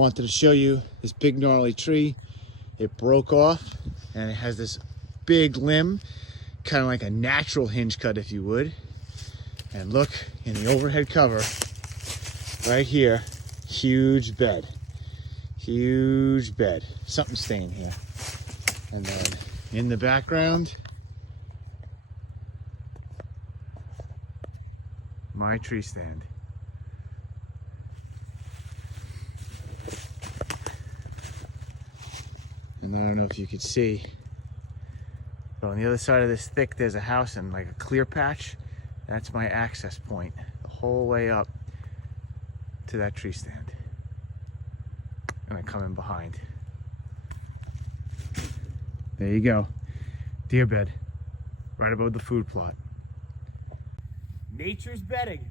Wanted to show you this big gnarly tree. It broke off and it has this big limb, kind of like a natural hinge cut, if you would. And look, in the overhead cover, right here, huge bed. Huge bed. Something staying here. And then in the background, my tree stand. And I don't know if you could see, but on the other side of this thick, there's a house and like a clear patch. That's my access point the whole way up to that tree stand. And I come in behind. There you go. Deer bed, right above the food plot. Nature's bedding.